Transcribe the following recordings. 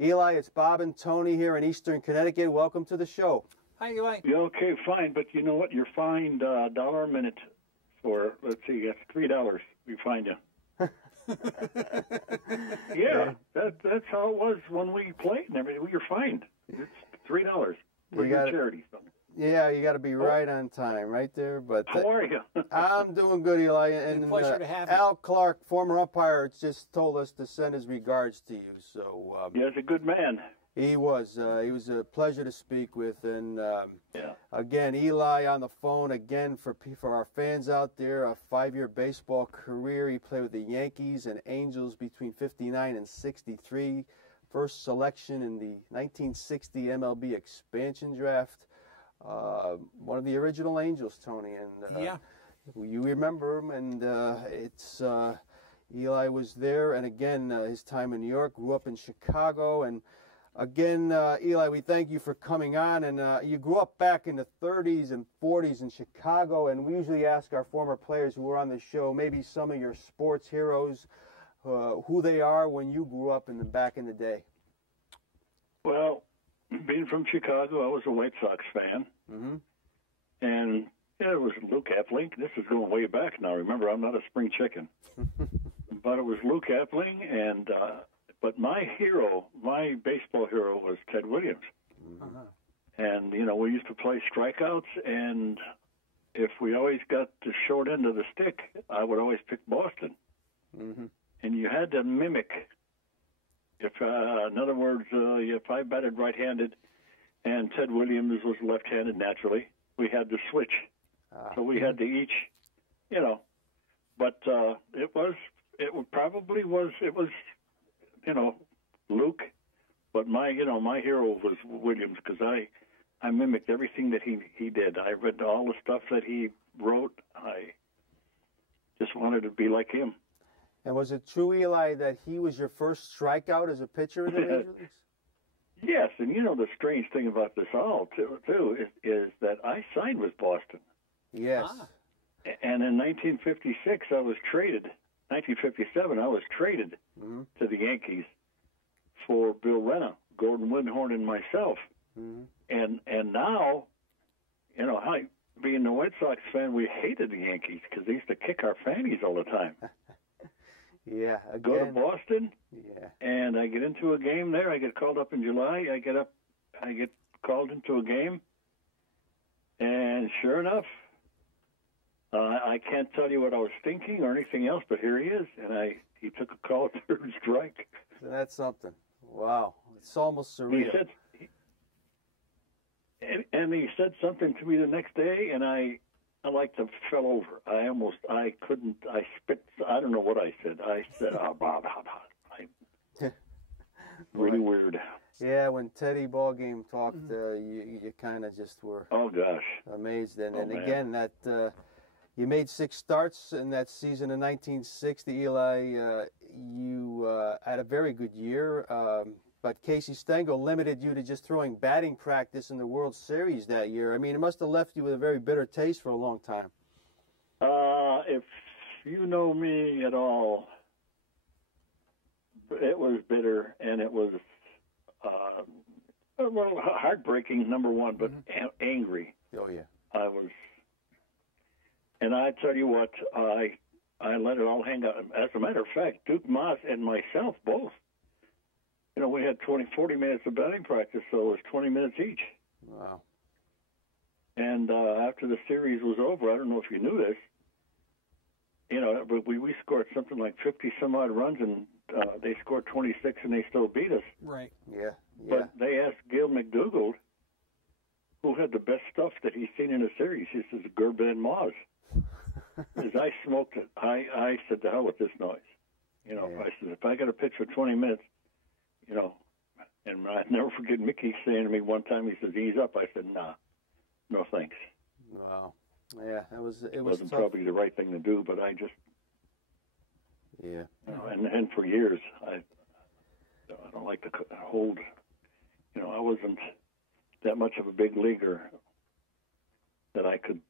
Eli, it's Bob and Tony here in Eastern Connecticut. Welcome to the show. Hi, Eli. Yeah, okay, fine. But you know what? You're fined $1 a minute for, let's see, that's $3 we find you. Yeah, that's how it was when we played and everything. You're fined. It's $3 for your charity. So. Yeah, you got to be right on time, right there. But how are you? I'm doing good, Eli. And pleasure to have you. Al Clark, former umpire, just told us to send his regards to you. So yeah, he's a good man. He was a pleasure to speak with. And yeah. Again, Eli on the phone again for our fans out there. A 5-year baseball career. He played with the Yankees and Angels between '59 and '63. First selection in the 1960 MLB expansion draft. One of the original Angels, Tony, and yeah, you remember him. And Eli was there, and again, his time in New York. Grew up in Chicago, and again, Eli, we thank you for coming on. And you grew up back in the 30s and 40s in Chicago, and we usually ask our former players who were on the show, maybe some of your sports heroes, who they are when you grew up back in the day. Well, being from Chicago, I was a White Sox fan. Mm-hmm. And yeah, it was Luke Epling. This is going way back now. Remember, I'm not a spring chicken. But it was Luke Epling, and but my hero, my baseball hero, was Ted Williams. Mm-hmm. And, you know, we used to play strikeouts, and if we always got the short end of the stick, I would always pick Boston. Mm-hmm. And you had to mimic. If, in other words, if I batted right-handed and Ted Williams was left-handed naturally, we had to switch. So we had to each, you know. But it was, you know, Luke. But my hero was Williams because I mimicked everything that he did. I read all the stuff that he wrote. I just wanted to be like him. And was it true, Eli, that he was your first strikeout as a pitcher in the major leagues? Yes, and you know the strange thing about this all, too is that I signed with Boston. Yes. And in 1956, I was traded. 1957, I was traded Mm-hmm. to the Yankees for Bill Renna, Gordon Windhorn, and myself. Mm-hmm. And now, you know, being a White Sox fan, we hated the Yankees because they used to kick our fannies all the time. Yeah, again. Go to Boston, yeah, and I get into a game there. I get called up in July. I get called into a game, and sure enough, I can't tell you what I was thinking or anything else, but here he is, and he took a call at third strike. So that's something. Wow, it's almost surreal. He said something to me the next day, and I like to fell over. I couldn't, I spit, I don't know what I said. I said, Bob. Really weird. Yeah, when Teddy Ballgame talked, you kind of just were amazed. And again, that you made 6 starts in that season in 1960, Eli. You had a very good year. But Casey Stengel limited you to just throwing batting practice in the World Series that year. I mean, it must have left you with a very bitter taste for a long time. If you know me at all, it was bitter, and it was heartbreaking, number one, but angry. Oh, yeah. I was. And I tell you what, I let it all hang out. As a matter of fact, Duke Moss and myself both. You know, we had 40 minutes of batting practice, so it was 20 minutes each. Wow. And after the series was over, I don't know if you knew this, you know, but we scored something like 50-some-odd runs, and they scored 26, and they still beat us. Right. Yeah. But they asked Gil McDougall who had the best stuff that he's seen in a series. He says, Grba and Moss. As I smoked it, I said, to hell with this noise. You know, I said, if I got to pitch for 20 minutes, you know, and I never forget Mickey saying to me one time, he says, ease up. I said, nah, no thanks. Wow. Yeah, it wasn't tough. probably the right thing to do, but I just, yeah. You know, and for years, I don't like to hold, you know, I wasn't that much of a big leaguer that I could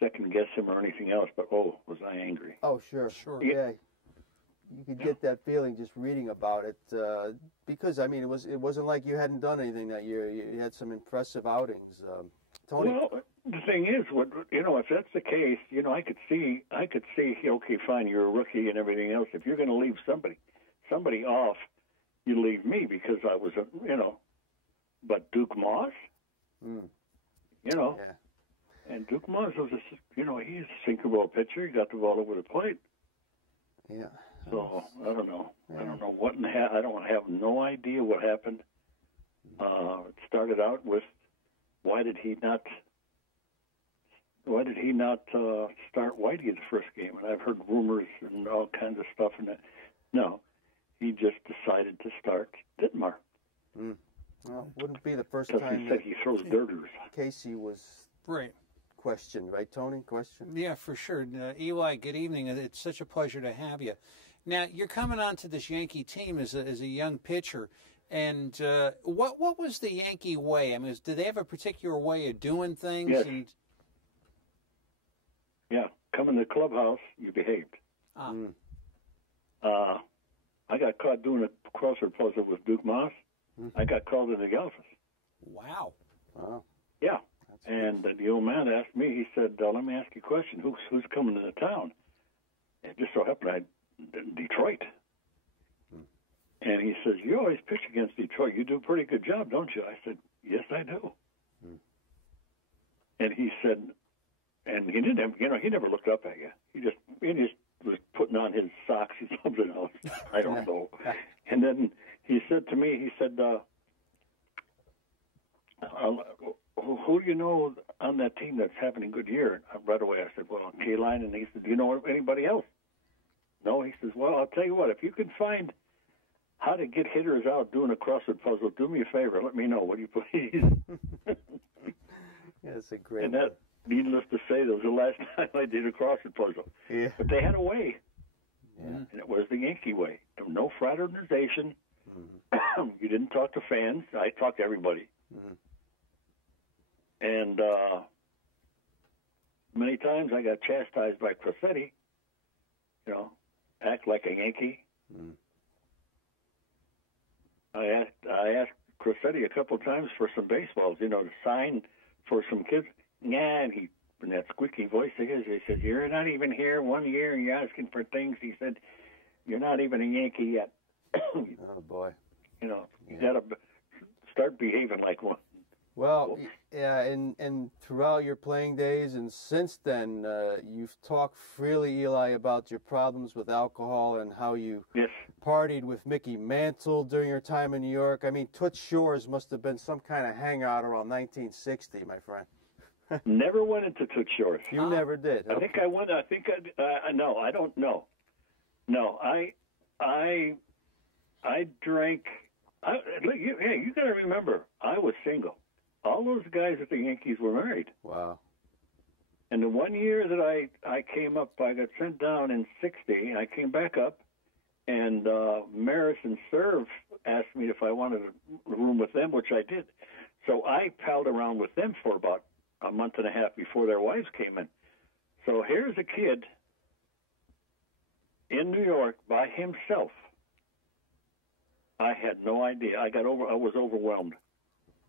second guess him or anything else, but was I angry? Oh, sure. Sure. Yeah. you could get that feeling just reading about it, because I mean it wasn't like you hadn't done anything that year. You had some impressive outings. Tony. Well, the thing is, if that's the case, I could see, okay, fine, you're a rookie and everything else. If you're going to leave somebody off, you leave me because I was but Duke Moss, Yeah. And Duke Moss was he's a sinker ball pitcher. He got the ball over the plate. Yeah. So I don't know. Yeah. I don't know what I don't have no idea what happened. It started out with why did he not start Whitey the first game? And I've heard rumors and all kinds of stuff. And that no, he just decided to start Dittmar. Well, it wouldn't be the first time. He said he throws dirters. Casey was questioned, right, Tony? Questioned. Yeah, for sure. Eli, good evening. It's such a pleasure to have you. Now, you're coming on to this Yankee team as a young pitcher, and what was the Yankee way? I mean, did they have a particular way of doing things? Yes. Yeah, come in the clubhouse, you behaved. I got caught doing a crossword puzzle with Duke Moss. I got called into the office. Wow. Yeah. And the old man asked me, he said, let me ask you a question. Who's coming to the town? And it just so happened Detroit. And he says, you always pitch against Detroit. You do a pretty good job, don't you? I said, yes, I do. And he said, and he didn't have, he never looked up at you. He just was putting on his socks or something else. I don't know. And then he said to me, he said, who do you know on that team that's having a good year? And right away I said, well, K-Line. And he said, do you know anybody else? No. He says, well, I'll tell you what, if you can find how to get hitters out doing a crossword puzzle, do me a favor. Let me know, will you please? Yeah, that's a great And that, needless to say, that was the last time I did a crossword puzzle. Yeah. But they had a way. Yeah. And it was the Yankee way. There was no fraternization. You didn't talk to fans. I talked to everybody. And many times I got chastised by Crosetti, act like a Yankee. I asked Crosetti a couple of times for some baseballs, to sign for some kids. Yeah, and he, in that squeaky voice of his, he said, you're not even here 1 year and you're asking for things. He said, you're not even a Yankee yet. Oh, boy. You got to start behaving like one. Well, yeah, and throughout your playing days and since then, you've talked freely, Eli, about your problems with alcohol and how you partied with Mickey Mantle during your time in New York. I mean, Toots Shores must have been some kind of hangout around 1960, my friend. Never went into Toots Shores. You never did. I think I went. No, I don't know. No, I drank. You got to remember, I was single. All those guys at the Yankees were married. Wow. And the 1 year that I came up, I got sent down in 60. I came back up, and Maris and Serve asked me if I wanted a room with them, which I did. So I palled around with them for about a month and a half before their wives came in. So here's a kid in New York by himself. I had no idea. I was overwhelmed.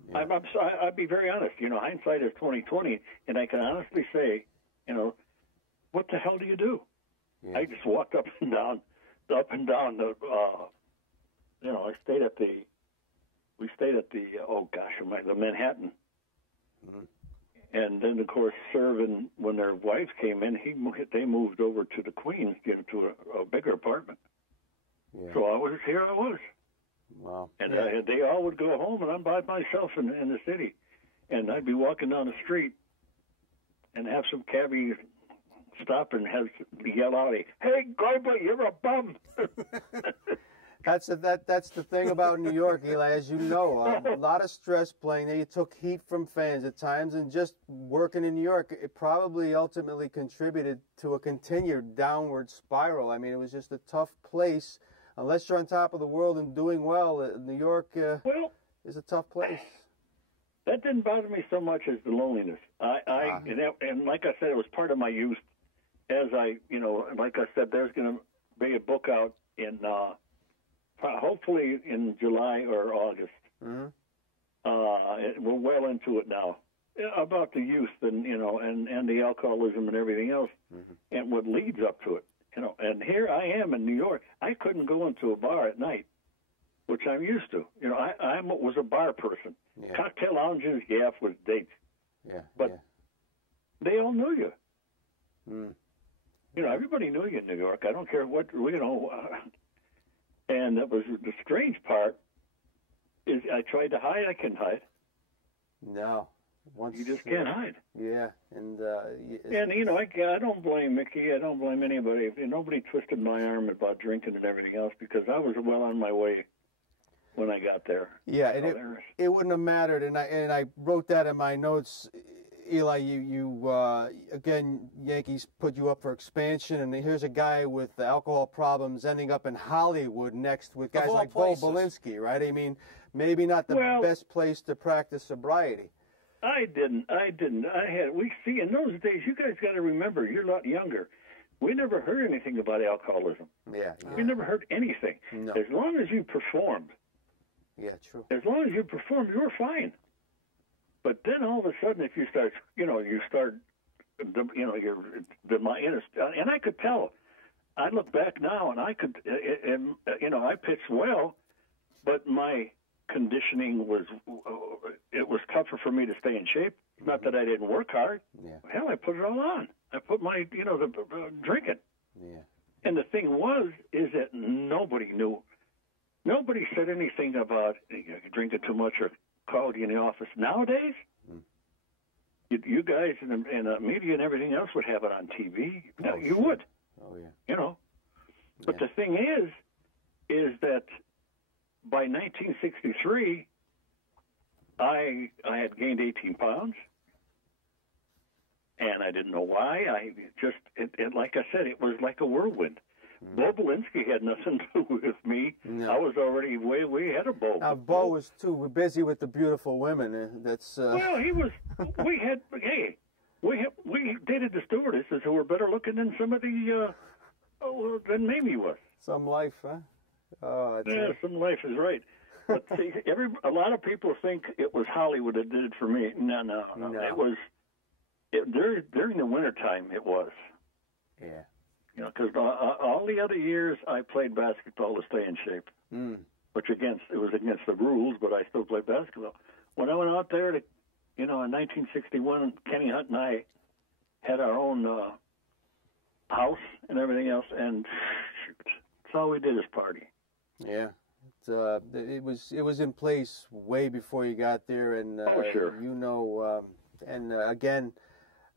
Yeah. I'm sorry, I'll be very honest. Hindsight is 20/20, and I can honestly say, what the hell do you do? Yeah. I just walked up and down. I stayed at the Manhattan. And then, of course, Servin, when their wives came in, they moved over to the Queens, to a bigger apartment. Yeah. So I was. Wow. And they all would go home, and I'm by myself in the city. And I'd be walking down the street and have some cabbie stop and yell out, hey, Grba, you're a bum. That's the thing about New York, Eli, as you know. A lot of stress playing there. You took heat from fans at times, and just working in New York, it probably ultimately contributed to a continued downward spiral. I mean, it was just a tough place. Unless you're on top of the world and doing well, New York is a tough place. That didn't bother me so much as the loneliness. And like I said, it was part of my youth. As like I said, there's going to be a book out hopefully in July or August. Mm-hmm. We're well into it now about the youth and the alcoholism and everything else, and what leads up to it. And here I am in New York. I couldn't go into a bar at night, which I'm used to. I was a bar person. Yeah. Cocktail lounges, with dates. Yeah. But they all knew you. Mm. Everybody knew you in New York. I don't care what, and that was the strange part is I tried to hide. I couldn't hide. No. You just can't hide. Yeah. And I don't blame Mickey. I don't blame anybody. Nobody twisted my arm about drinking and everything else because I was well on my way when I got there. Yeah, and it wouldn't have mattered. And I wrote that in my notes. Eli, you again, Yankees put you up for expansion, and here's a guy with alcohol problems ending up in Hollywood next with guys like Bo Belinsky, right? I mean, maybe not the best place to practice sobriety. I didn't. We see in those days, you guys got to remember, you're a lot younger. We never heard anything about alcoholism. Yeah. We never heard anything. No. As long as you performed. Yeah, true. As long as you performed, you were fine. But then all of a sudden, if you start, and I could tell. I look back now, and I could, I pitched well, but my conditioning was tougher for me to stay in shape. Not that I didn't work hard. Yeah. Hell, I put it all on. I put my, the drinking. Yeah. And the thing is that nobody knew. Nobody said anything about drinking too much or called you in the office. Nowadays, you guys and the media and everything else would have it on TV. Oh, you sure. would. Oh, yeah. But the thing is that by 1963, I had gained 18 pounds, and I didn't know why. Like I said, it was like a whirlwind. Bo Belinsky had nothing to do with me. No. I was already way ahead of Bo. Now, Bo was too busy with the beautiful women. Well, he was. We dated the stewardesses who were better looking than some of the than Mamie was. Some life, huh? Oh, some life is right. But see, a lot of people think it was Hollywood that did it for me. No. It was during the wintertime. It was. Yeah. Because all the other years I played basketball to stay in shape, which it was against the rules, but I still played basketball. When I went out there in 1961, Kenny Hunt and I had our own house and everything else, and that's all we did is party. Yeah. It was in place way before you got there, and sure. Again,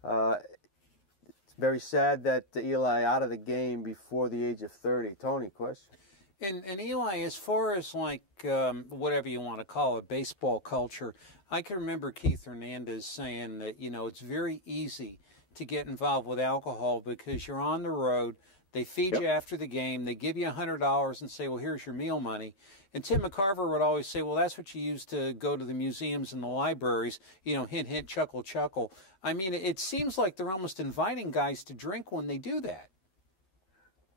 it's very sad that Eli out of the game before the age of 30. Tony, question? And Eli, as far as whatever you want to call it, baseball culture, I can remember Keith Hernandez saying that, it's very easy to get involved with alcohol because you're on the road. They feed you after the game. They give you $100 and say, well, here's your meal money. And Tim McCarver would always say, well, that's what you use to go to the museums and the libraries, hint, hint, chuckle, chuckle. I mean, it seems like they're almost inviting guys to drink when they do that.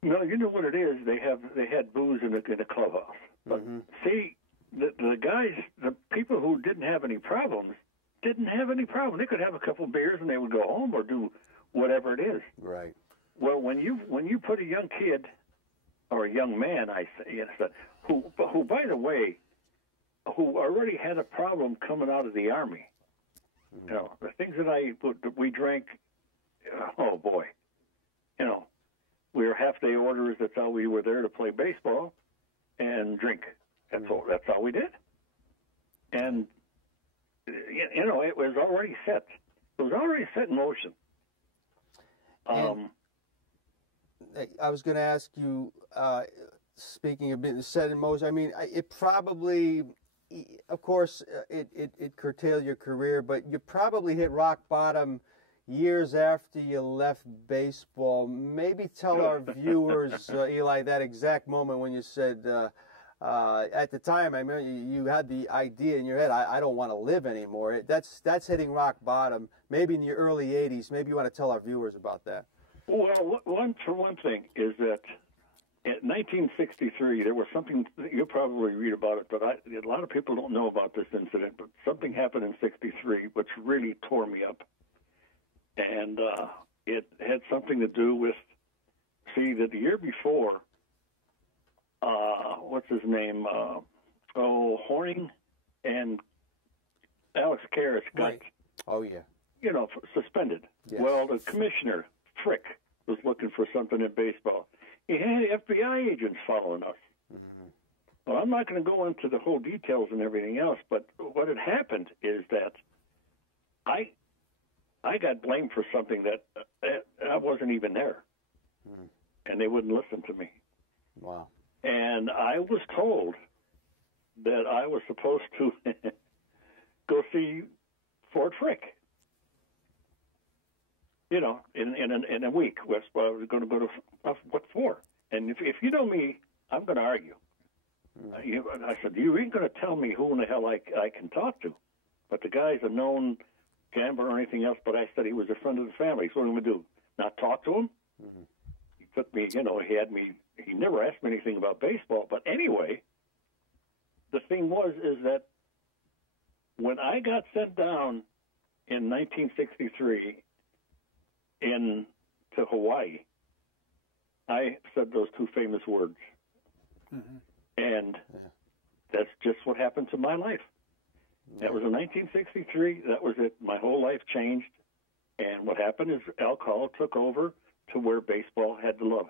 No, you know what it is? They had booze in the clubhouse. But see, the guys, the people who didn't have any problems, didn't have any problem. They could have a couple beers and they would go home or do whatever it is. Right. Well, when you put a young kid or a young man, I say, who by the way, who already had a problem coming out of the Army. The things that we drank. Oh boy, we were half-day orders. That's how we were there to play baseball and drink. That's all we did. And it was already set. It was already set in motion. I was going to ask you, speaking of being set in motion, I mean, it probably, of course, it curtailed your career, but you probably hit rock bottom years after you left baseball. Maybe tell our viewers, Eli, that exact moment when you said, at the time, I remember you had the idea in your head, I don't want to live anymore. That's hitting rock bottom, maybe in your early 80s. Maybe you want to tell our viewers about that. Well, one thing is that in 1963, there was something, you'll probably read about it, but a lot of people don't know about this incident, but something happened in 63 which really tore me up. And it had something to do with, that the year before, what's his name? Horning and Alex Karras got, right. Oh, yeah. Suspended. Yes. Well, the commissioner, Frick, was looking for something in baseball. He had FBI agents following us. Mm-hmm. Well, I'm not going to go into the whole details and everything else, but what had happened is that I got blamed for something that I wasn't even there. Mm-hmm. And they wouldn't listen to me. Wow. And I was told that I was supposed to go see Fort Frick. In a week. Well, I was going to go to what for? And if you know me, I'm going to argue. I said, you ain't going to tell me who in the hell I can talk to. But the guy's a known gambler or anything else, but I said he was a friend of the family. So what am I going to do? Not talk to him? Mm-hmm. He took me, he never asked me anything about baseball. But anyway, the thing is that when I got sent down in 1963 to Hawaii, I said those two famous words. Mm-hmm. And that's just what happened to my life. That was in 1963. That was it. My whole life changed. And what happened is alcohol took over to where baseball had the love.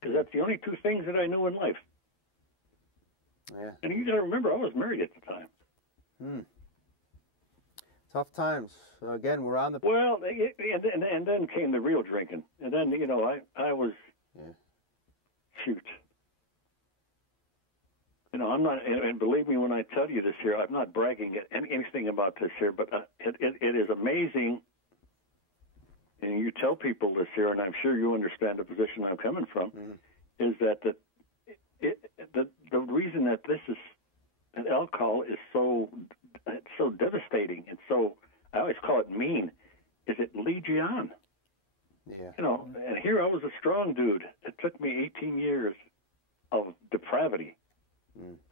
Because that's the only two things that I knew in life. Yeah. And you got to remember, I was married at the time. Hmm. Tough times. Again, we're on the... Well, and then came the real drinking. And then, I was... Yeah. Shoot. I'm not... And believe me when I tell you this here, I'm not bragging anything about this here, but it is amazing. And you tell people this here, and I'm sure you understand the position I'm coming from, is that the reason that that alcohol is so devastating and so, I always call it mean, is it leads you on. Yeah. And here I was a strong dude. It took me 18 years of depravity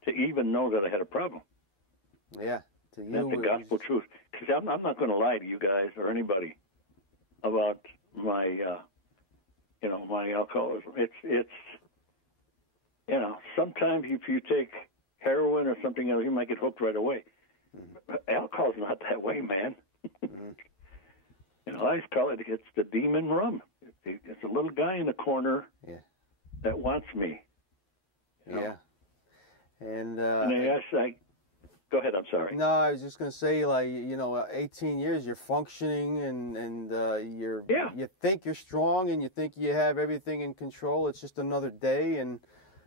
to even know that I had a problem. Yeah. That's the gospel truth. Because I'm not going to lie to you guys or anybody about my, my alcoholism. It's sometimes if you take heroin or something else, you might get hooked right away. Alcohol's not that way, man. I always call it's the demon rum. It's a little guy in the corner that wants me. Yeah. And go ahead, I'm sorry. No, I was just going to say, 18 years, you're functioning and you think you're strong and you think you have everything in control. It's just another day and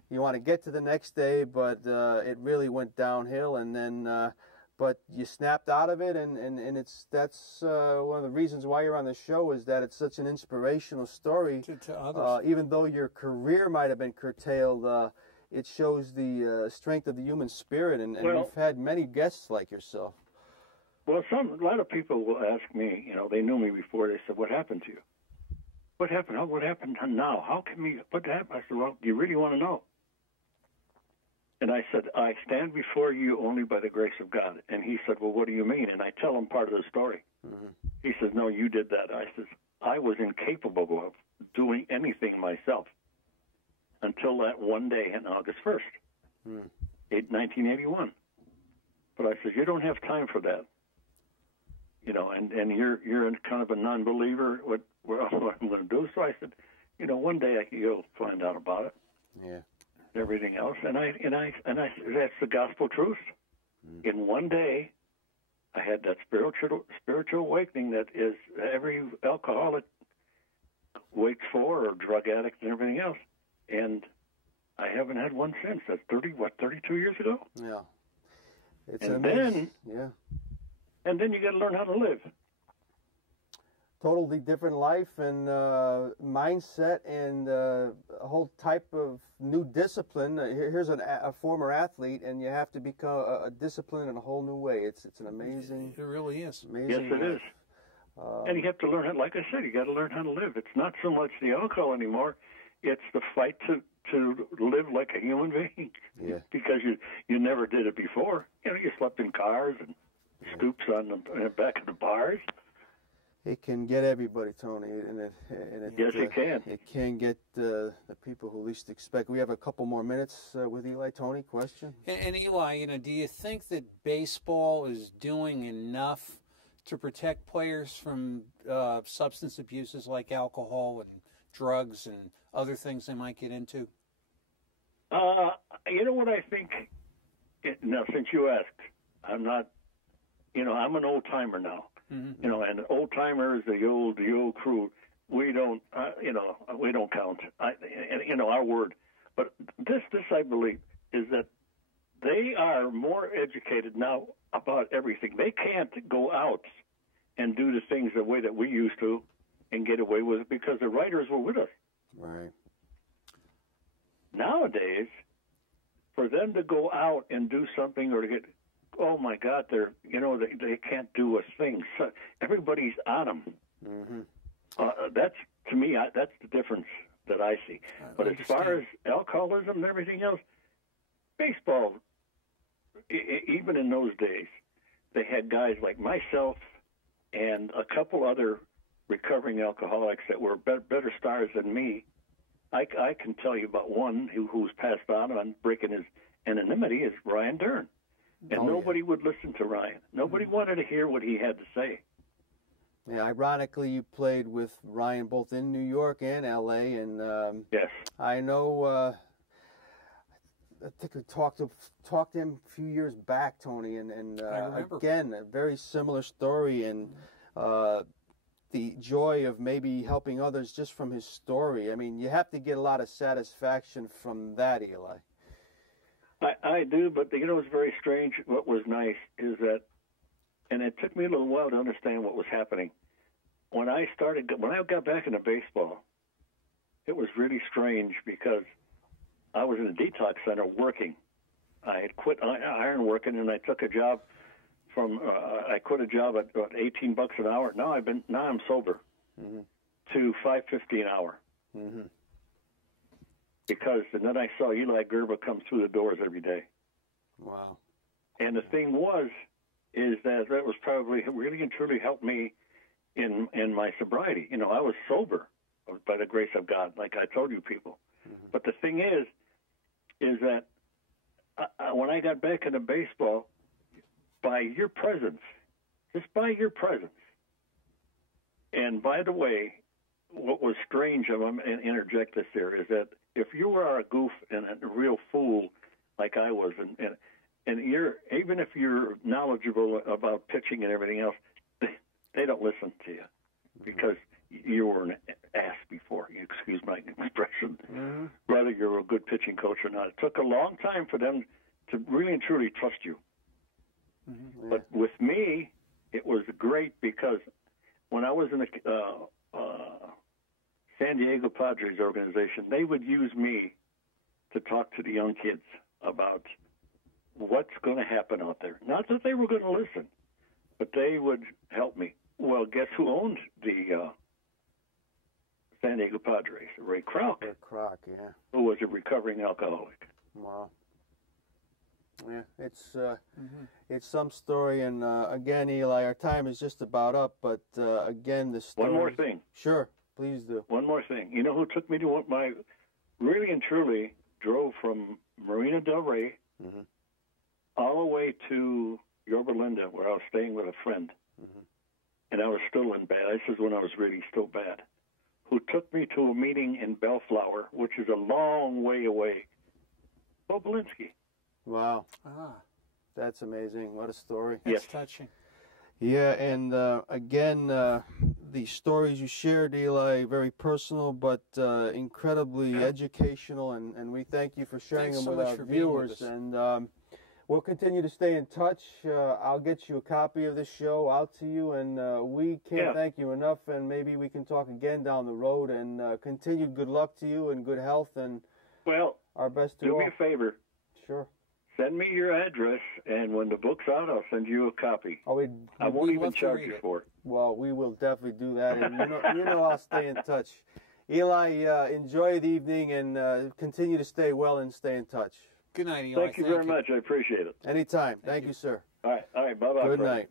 you want to get to the next day, but it really went downhill. And then, but you snapped out of it, and that's one of the reasons why you're on the show, is that it's such an inspirational story to others. Even though your career might have been curtailed, it shows the strength of the human spirit, and we've had many guests like yourself. Well, a lot of people will ask me, they knew me before, they said, what happened to you? What happened? What happened now? How can what happened? I said, well, do you really want to know? And I said, I stand before you only by the grace of God. And he said, well, what do you mean? And I tell him part of the story. Mm-hmm. He says, no, you did that. I says, I was incapable of doing anything myself until that one day on August 1st, 1981. But I said, you don't have time for that. And you're kind of a non-believer, what I'm going to do. So I said, one day you'll find out about it. Yeah. Everything else, and I that's the gospel truth. In one day, I had that spiritual awakening that is every alcoholic waits for, or drug addict and everything else, and I haven't had one since. That's 32 years ago. Yeah, it's amazing. And then you got to learn how to live. Totally different life and mindset and a whole type of new discipline. Here's a former athlete, and you have to become a discipline in a whole new way. It's an amazing. It really is. Amazing. Yes, it is. And you have to learn how. Like I said, you got to learn how to live. It's not so much the alcohol anymore; it's the fight to live like a human being. Yeah. Because you never did it before. You know, you slept in cars and scoops on the back of the bars. It can get everybody, Tony, and yes, it can. It can get the people who least expect. We have a couple more minutes with Eli. Tony, question? And Eli, you know, do you think that baseball is doing enough to protect players from substance abuses like alcohol and drugs and other things they might get into? You know what I think? Now, since you asked, I'm not. You know, I'm an old timer now. Mm-hmm. You know, and old timers, the old crew, we don't, we don't count. Our word. But this I believe is that they are more educated now about everything. They can't go out and do the things the way that we used to and get away with it because the writers were with us. Right. Nowadays, for them to go out and do something or to get, oh my God, they can't do a thing. So everybody's on them. Mm-hmm. That's, to me, that's the difference that I see. But as far as alcoholism and everything else, baseball, even in those days, they had guys like myself and a couple other recovering alcoholics that were better stars than me. I can tell you about one who's passed on breaking his anonymity is Ryan Dern. And nobody would listen to Ryan. Nobody wanted to hear what he had to say. Yeah, ironically, you played with Ryan both in New York and L.A. And yes, I know. I think we talked to him a few years back, Tony, and again, a very similar story, and the joy of maybe helping others just from his story. I mean, you have to get a lot of satisfaction from that, Eli. I do, but it's very strange. What was nice is that, and it took me a little while to understand what was happening. When I got back into baseball, it was really strange because I was in a detox center working. I had quit iron working, and I took a job I quit a job at about $18 an hour. Now I'm sober, mm-hmm. to $5.50 an hour. Mm-hmm. And then I saw Eli Grba come through the doors every day. Wow. And the thing is that was probably really and truly helped me in my sobriety. I was sober by the grace of God, like I told you people. Mm-hmm. But the thing is that when I got back into baseball, by your presence, and by the way, what was strange, I'm going to interject this there, is that if you are a goof and a real fool like I was, and even if you're knowledgeable about pitching and everything else, they don't listen to you because you were an ass before. You excuse my expression. Mm-hmm. Whether you're a good pitching coach or not, it took a long time for them to really and truly trust you. Mm-hmm. Yeah. But with me, it was great because when I was in the San Diego Padres organization, they would use me to talk to the young kids about what's going to happen out there. Not that they were going to listen, but they would help me. Well, guess who owned the San Diego Padres? Ray Kroc. Ray Kroc, yeah. Who was a recovering alcoholic. Wow. Yeah, it's some story, and again, Eli, our time is just about up. But again, the story. One more thing. Sure, please do. One more thing. You know who took me to my really and truly drove from Marina Del Rey mm-hmm. all the way to Yorba Linda, where I was staying with a friend, mm-hmm. and I was still in bad. This is when I was really still bad. Who took me to a meeting in Bellflower, which is a long way away. Bo Belinsky. Wow. That's amazing. What a story. That's touching. Yeah, and again, the stories you shared, Eli, very personal, but incredibly educational, and we thank you for sharing them with our viewers. And we'll continue to stay in touch. I'll get you a copy of this show out to you, and we can't thank you enough, and maybe we can talk again down the road, and continued good luck to you and good health, and our best to all. Do me a favor. Sure. Send me your address, and when the book's out, I'll send you a copy. I won't even charge you for it. Well, we will definitely do that, and you know I'll stay in touch. Eli, enjoy the evening and continue to stay well and stay in touch. Good night, Eli. Thank you very much. I appreciate it. Anytime. Thank you, sir. All right. Bye-bye. Good night.